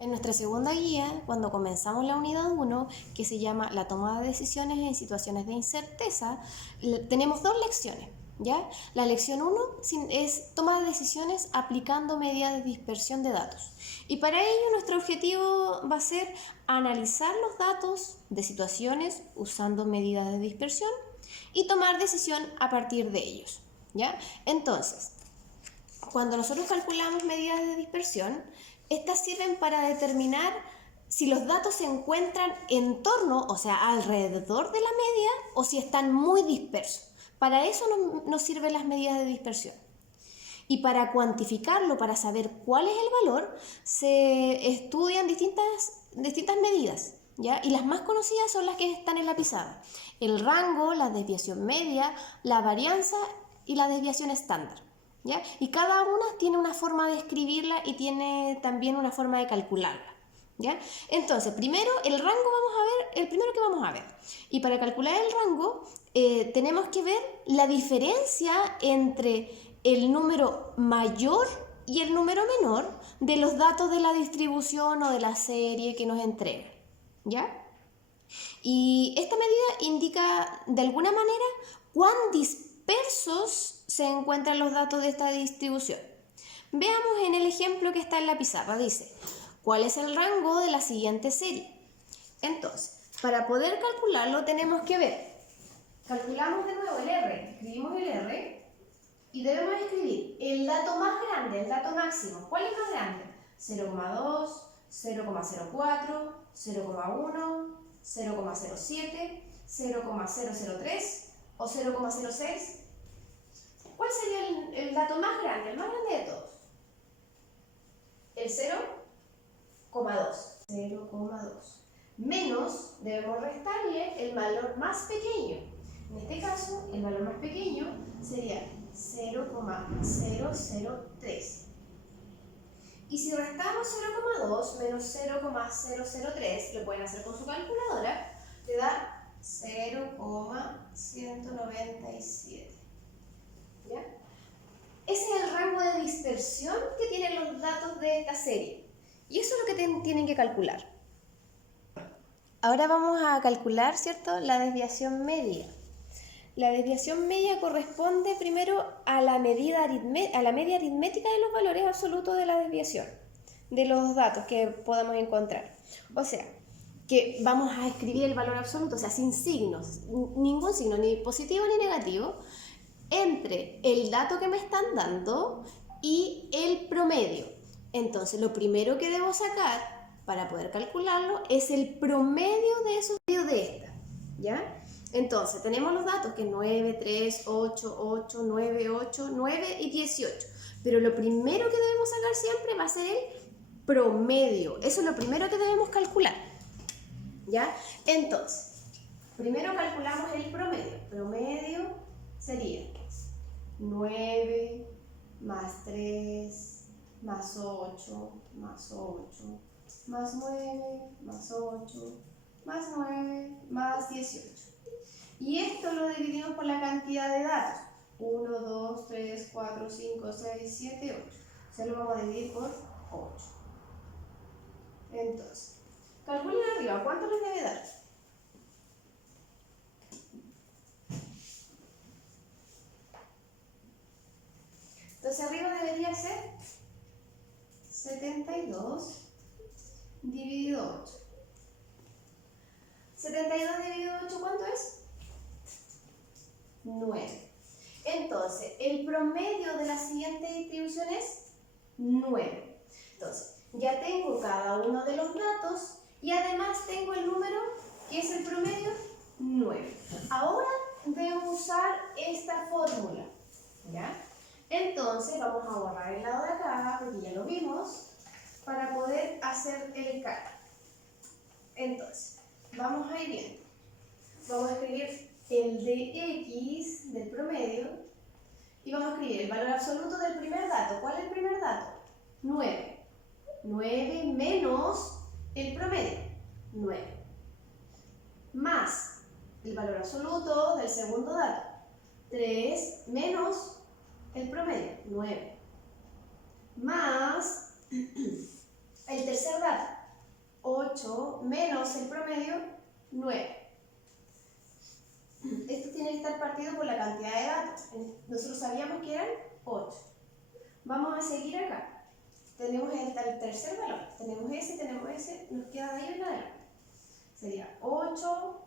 En nuestra segunda guía, cuando comenzamos la unidad 1, que se llama la toma de decisiones en situaciones de incerteza, tenemos dos lecciones, ¿ya? La lección 1 es toma de decisiones aplicando medidas de dispersión de datos. Y para ello nuestro objetivo va a ser analizar los datos de situaciones usando medidas de dispersión y tomar decisión a partir de ellos, ¿ya? Entonces, cuando nosotros calculamos medidas de dispersión, estas sirven para determinar si los datos se encuentran en torno, o sea, alrededor de la media, o si están muy dispersos. Para eso nos sirven las medidas de dispersión. Y para cuantificarlo, para saber cuál es el valor, se estudian distintas medidas, ¿ya? Y las más conocidas son las que están en la pizarra: el rango, la desviación media, la varianza y la desviación estándar, ¿ya? Y cada una tiene una forma de escribirla y tiene también una forma de calcularla, ¿ya? Entonces, primero el rango vamos a ver, el primero que vamos a ver. Y para calcular el rango tenemos que ver la diferencia entre el número mayor y el número menor de los datos de la distribución o de la serie que nos entrega, ¿ya? Y esta medida indica de alguna manera cuán dispersos se encuentran los datos de esta distribución. Veamos en el ejemplo que está en la pizarra. Dice, ¿cuál es el rango de la siguiente serie? Entonces, para poder calcularlo tenemos que ver. Calculamos de nuevo el R, escribimos el R y debemos escribir el dato más grande, el dato máximo. ¿Cuál es más grande? 0,2, 0,04, 0,1, 0,07, 0,003 o 0,06. ¿Cuál sería el dato más grande de todos? El 0,2. 0,2. Menos, debemos restarle el valor más pequeño. En este caso, el valor más pequeño sería 0,003. Y si restamos 0,2 menos 0,003, lo pueden hacer con su calculadora, le da 0,197. ¿Ya? Ese es el rango de dispersión que tienen los datos de esta serie. Y eso es lo que tienen que calcular. Ahora vamos a calcular, ¿cierto?, la desviación media. La desviación media corresponde primero a la media aritmética de los valores absolutos de la desviación, de los datos que podamos encontrar. O sea, que vamos a escribir el valor absoluto, o sea, sin signos, ningún signo, ni positivo ni negativo, entre el dato que me están dando y el promedio. Entonces, lo primero que debo sacar para poder calcularlo es el promedio de esos de esta, ¿ya? Entonces, tenemos los datos que 9, 3, 8, 8, 9, 8, 9 y 18. Pero lo primero que debemos sacar siempre va a ser el promedio. Eso es lo primero que debemos calcular, ¿ya? Entonces, primero calculamos el promedio. Promedio sería 9 más 3 más 8 más 8 más 9 más 8 más 9 más 18. Y esto lo dividimos por la cantidad de datos. 1, 2, 3, 4, 5, 6, 7, 8. Se lo vamos a dividir por 8. Entonces, calculen arriba, ¿cuánto les debe dar? Entonces arriba debería ser 72 dividido 8. 72 dividido 8, ¿cuánto es? 9. Entonces, el promedio de la siguiente distribución es 9. Entonces, ya tengo cada uno de los datos y además tengo el número, que es el promedio, 9. Ahora debo usar esta fórmula, ¿ya? Entonces, vamos a borrar el lado de acá, porque ya lo vimos, para poder hacer el cálculo. Entonces, vamos a ir viendo. Vamos a escribir el de x del promedio y vamos a escribir el valor absoluto del primer dato. ¿Cuál es el primer dato? 9. 9 menos el promedio, 9. Más el valor absoluto del segundo dato, 3 menos el promedio, 9. Más el tercer dato, 8 menos el promedio, 9. Esto tiene que estar partido por la cantidad de datos. Nosotros sabíamos que eran 8. Vamos a seguir acá. Tenemos el tercer valor. Tenemos ese, nos queda de ahí en adelante. Sería 8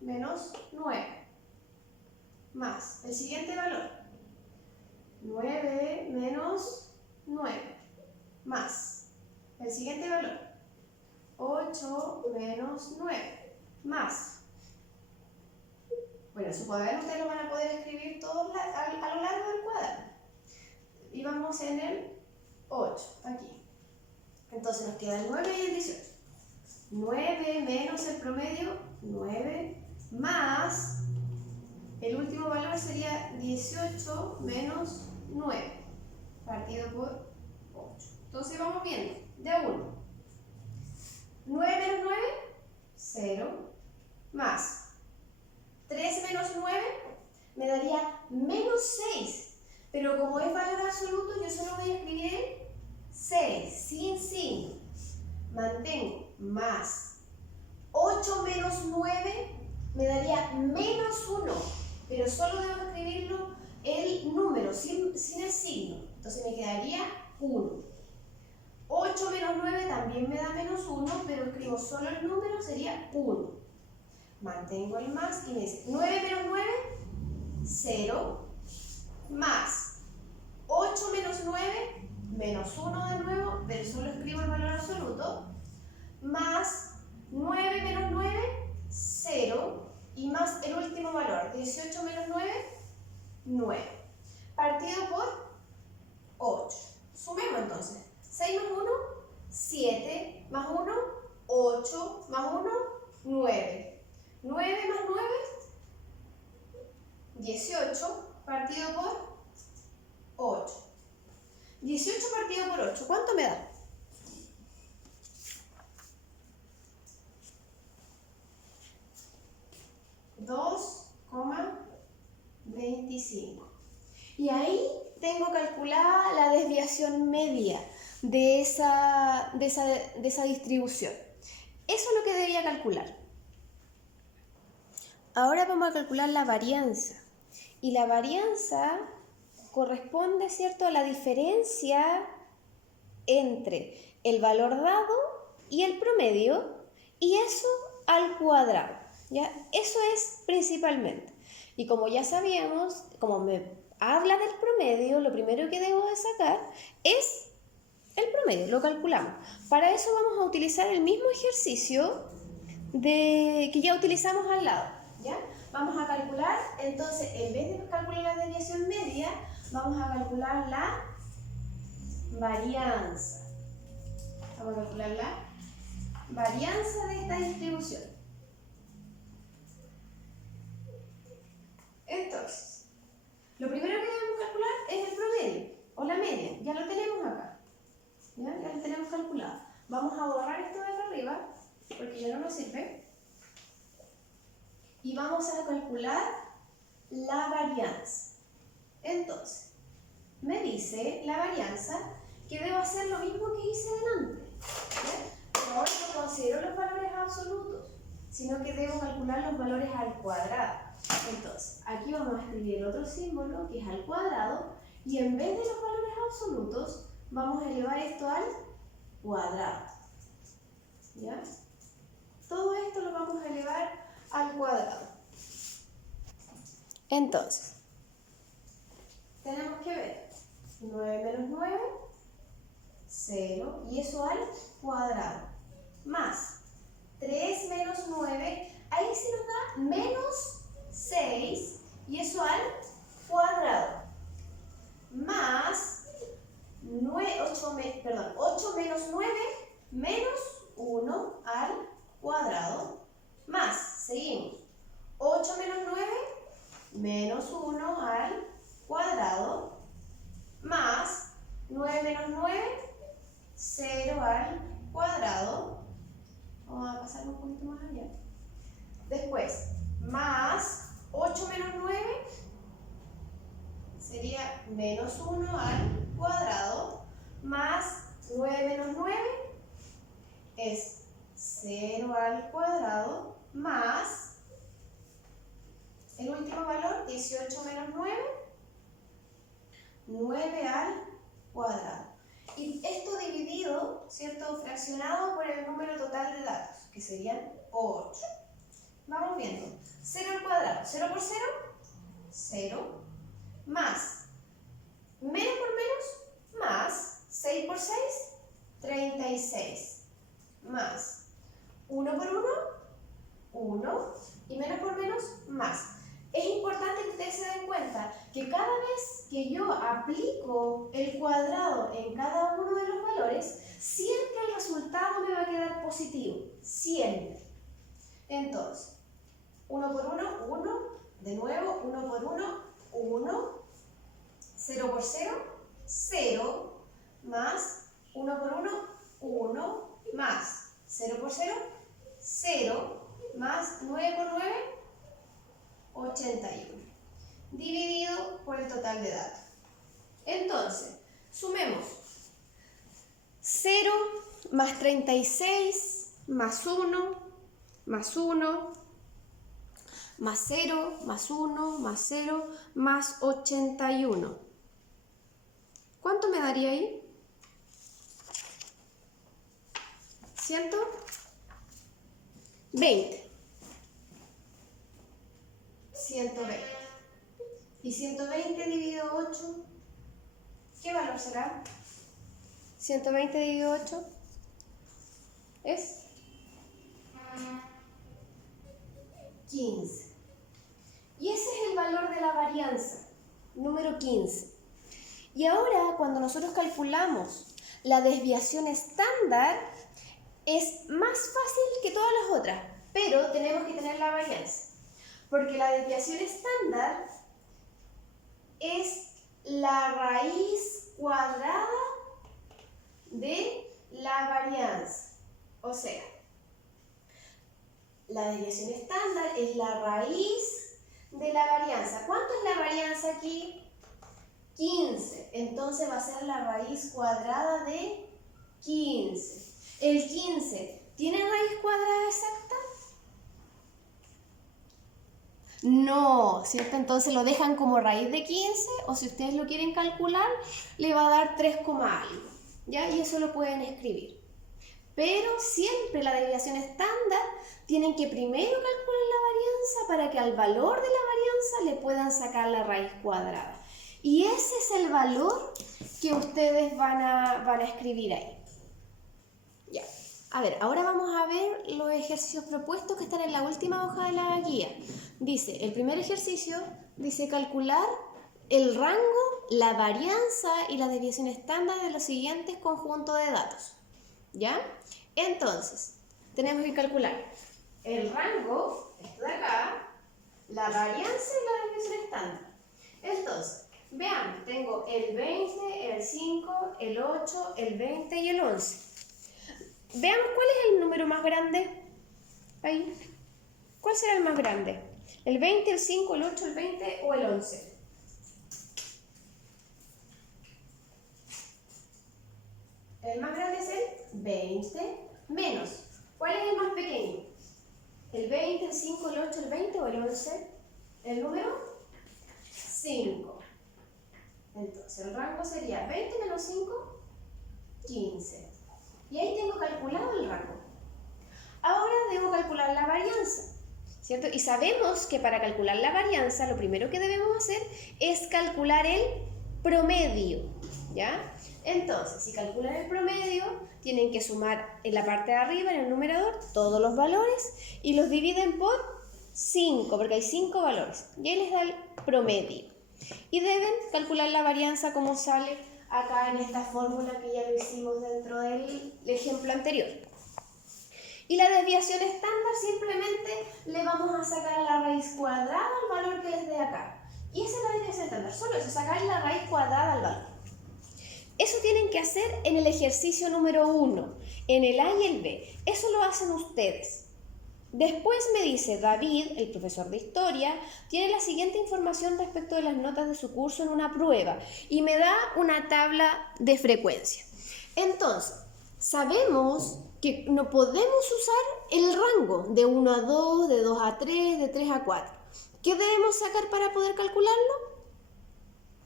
menos 9. Más el siguiente valor. 9 menos 9. Más el siguiente valor. 8 menos 9. Más. Bueno, su cuaderno ustedes lo van a poder escribir todos a lo largo del cuaderno. Y vamos en el 8, aquí. Entonces nos queda el 9 y el 18. 9 menos el promedio, 9, más el último valor sería 18 menos 9, partido por 8. Entonces vamos viendo, de a 1. 9 menos 9, 0, más 3 menos 9 me daría menos 6, pero como es valor absoluto, yo solo voy a escribir el 6, sin signo. Mantengo, más 8 menos 9 me daría menos 1, pero solo debo escribirlo el número, sin el signo. Entonces me quedaría 1. 8 menos 9 también me da menos 1, pero escribo solo el número, sería 1. Mantengo el más y me dice 9 menos 9, 0, más 8 menos 9, menos 1 de nuevo, pero solo escribo el valor absoluto, más 9 menos 9, 0, y más el último valor, 18 menos 9, 9. Partido por 8. Sumemos entonces. 6 más 1, 7, más 1, 8, más 1, 9. 9 más 9, 18, partido por 8. 18 partido por 8, ¿cuánto me da? 2,25. Y ahí tengo calculada la desviación media de esa distribución. Eso es lo que debía calcular. Ahora vamos a calcular la varianza. Y la varianza corresponde, ¿cierto?, a la diferencia entre el valor dado y el promedio, y eso al cuadrado, ¿ya? Eso es principalmente. Y como ya sabíamos, como me habla del promedio, lo primero que debo de sacar es el promedio, lo calculamos. Para eso vamos a utilizar el mismo ejercicio que ya utilizamos al lado, ¿ya? Vamos a calcular, entonces, en vez de calcular la desviación media, vamos a calcular la varianza. Vamos a calcular la varianza de esta distribución. Entonces, lo primero que debemos calcular es el promedio, o la media. Ya lo tenemos acá. Ya lo tenemos calculado. Vamos a borrar esto de acá arriba, porque ya no nos sirve. Y vamos a calcular la varianza. Entonces, me dice la varianza que debo hacer lo mismo que hice delante. Pero ahora no considero los valores absolutos, sino que debo calcular los valores al cuadrado. Entonces, aquí vamos a escribir el otro símbolo, que es al cuadrado, y en vez de los valores absolutos, vamos a elevar esto al cuadrado. ¿Ya? Todo esto lo vamos a elevar al cuadrado. Entonces, tenemos que ver 9 menos 9, 0, y eso al cuadrado, más 3 menos 9, ahí se nos da menos 6, y eso al cuadrado, más 8 menos 9, menos 1 al cuadrado, más, seguimos, 8 menos 9, menos 1 al cuadrado, más 9 menos 9, 0 al cuadrado. Vamos a pasar un poquito más allá. Después, más 8 menos 9 sería menos 1 al cuadrado, más 9 menos 9 es 0 al cuadrado más el último valor, 18 menos 9, 9 al cuadrado. Y esto dividido, ¿cierto? Fraccionado por el número total de datos, que serían 8. Vamos viendo. 0 al cuadrado. 0 por 0, 0. Más. Menos por menos, más. 6 por 6, 36. Más. 1 por 1, 1. Y menos por menos, más. Es importante que ustedes se den cuenta que cada vez que yo aplico el cuadrado en cada uno de los valores, siempre el resultado me va a quedar positivo. Siempre. Entonces, 1 por 1, 1. De nuevo, 1 por 1, 1. 0 por 0, 0. Más 1 por 1, 1. Más 0 por 0, 0. Más 9 por 9, 81, dividido por el total de datos. Entonces, sumemos 0 más 36 más 1 más 1 más 0 más 1 más 0 más 81. ¿Cuánto me daría ahí? 120. 120. Y 120 dividido 8, ¿qué valor será? 120 dividido 8 es 15. Y ese es el valor de la varianza, número 15. Y ahora, cuando nosotros calculamos la desviación estándar, es más fácil que todas las otras, pero tenemos que tener la varianza. Porque la desviación estándar es la raíz cuadrada de la varianza. O sea, la desviación estándar es la raíz de la varianza. ¿Cuánto es la varianza aquí? 15. Entonces va a ser la raíz cuadrada de 15. ¿El 15 tiene raíz cuadrada exacta? No, ¿cierto? Entonces lo dejan como raíz de 15, o si ustedes lo quieren calcular, le va a dar 3, algo, ¿ya? Y eso lo pueden escribir. Pero siempre la desviación estándar tienen que primero calcular la varianza para que al valor de la varianza le puedan sacar la raíz cuadrada. Y ese es el valor que ustedes van a escribir ahí. Ya. A ver, ahora vamos a ver los ejercicios propuestos que están en la última hoja de la guía. Dice, el primer ejercicio dice calcular el rango, la varianza y la desviación estándar de los siguientes conjuntos de datos. ¿Ya? Entonces, tenemos que calcular el rango, esto de acá, la varianza y la desviación estándar. Entonces, veamos, tengo el 20, el 5, el 8, el 20 y el 11. Veamos cuál es el número más grande. Ahí. ¿Cuál será el más grande? ¿El 20, el 5, el 8, el 20 o el 11? El más grande es el 20 menos. ¿Cuál es el más pequeño? ¿El 20, el 5, el 8, el 20 o el 11? El número 5. Entonces el rango sería 20 menos 5, 15. Y ahí tengo calculado el rango. Ahora debo calcular la varianza, ¿cierto? Y sabemos que para calcular la varianza lo primero que debemos hacer es calcular el promedio, ¿ya? Entonces, si calculan el promedio, tienen que sumar en la parte de arriba, en el numerador, todos los valores y los dividen por 5, porque hay 5 valores. Y ahí les da el promedio. Y deben calcular la varianza como sale acá en esta fórmula que ya lo hicimos dentro del ejemplo anterior. Y la desviación estándar simplemente le vamos a sacar la raíz cuadrada al valor que les dé acá. Y esa es la desviación estándar, solo eso, sacar la raíz cuadrada al valor. Eso tienen que hacer en el ejercicio número 1, en el A y el B. Eso lo hacen ustedes. Después me dice David, el profesor de historia, tiene la siguiente información respecto de las notas de su curso en una prueba y me da una tabla de frecuencia. Entonces, sabemos que no podemos usar el rango de 1 a 2, de 2 a 3, de 3 a 4. ¿Qué debemos sacar para poder calcularlo?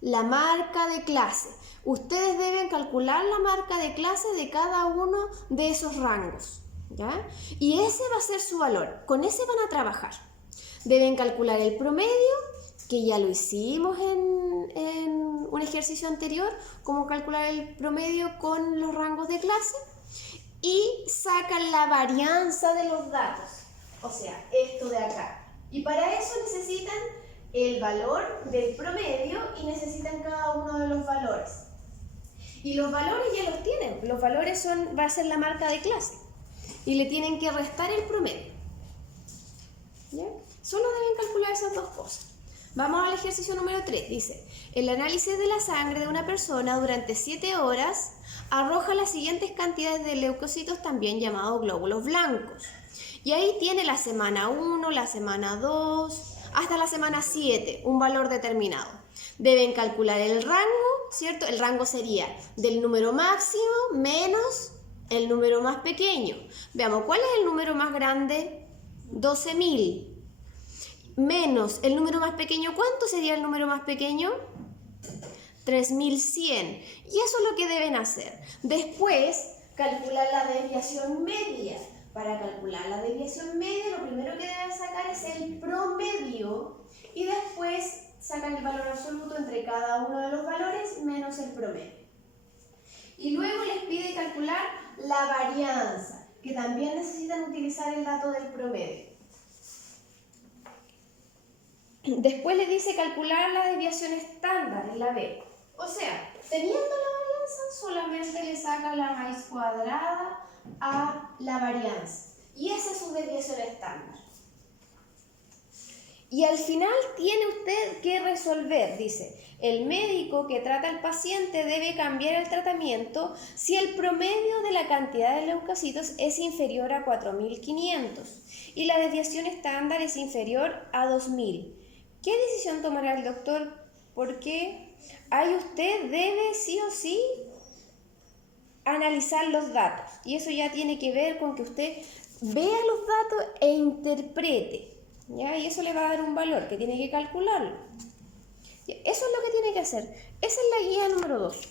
La marca de clase. Ustedes deben calcular la marca de clase de cada uno de esos rangos, ¿ya? Y ese va a ser su valor. Con ese van a trabajar. Deben calcular el promedio, que ya lo hicimos en un ejercicio anterior, cómo calcular el promedio con los rangos de clase. Y sacan la varianza de los datos, o sea, esto de acá. Y para eso necesitan el valor del promedio y necesitan cada uno de los valores. Y los valores ya los tienen, los valores va a ser la marca de clase. Y le tienen que restar el promedio. ¿Ya? Solo deben calcular esas dos cosas. Vamos al ejercicio número 3. Dice, el análisis de la sangre de una persona durante 7 horas arroja las siguientes cantidades de leucocitos, también llamados glóbulos blancos. Y ahí tiene la semana 1, la semana 2, hasta la semana 7, un valor determinado. Deben calcular el rango, ¿cierto? El rango sería del número máximo menos el número más pequeño. Veamos, ¿cuál es el número más grande? 12.000. Menos el número más pequeño, ¿cuánto sería el número más pequeño? 3.100. Y eso es lo que deben hacer. Después, calcular la desviación media. Para calcular la desviación media, lo primero que deben sacar es el promedio y después sacan el valor absoluto entre cada uno de los valores menos el promedio. Y luego les pide calcular la varianza, que también necesitan utilizar el dato del promedio. Después les dice calcular la desviación estándar en la B. O sea, teniendo la varianza, solamente le saca la raíz cuadrada a la varianza. Y esa es su desviación estándar. Y al final tiene usted que resolver, dice, el médico que trata al paciente debe cambiar el tratamiento si el promedio de la cantidad de leucocitos es inferior a 4.500 y la desviación estándar es inferior a 2.000. ¿Qué decisión tomará el doctor? Porque ahí usted debe sí o sí analizar los datos. Y eso ya tiene que ver con que usted vea los datos e interprete, ¿ya? Y eso le va a dar un valor que tiene que calcularlo. Eso es lo que tiene que hacer. Esa es la guía número 2.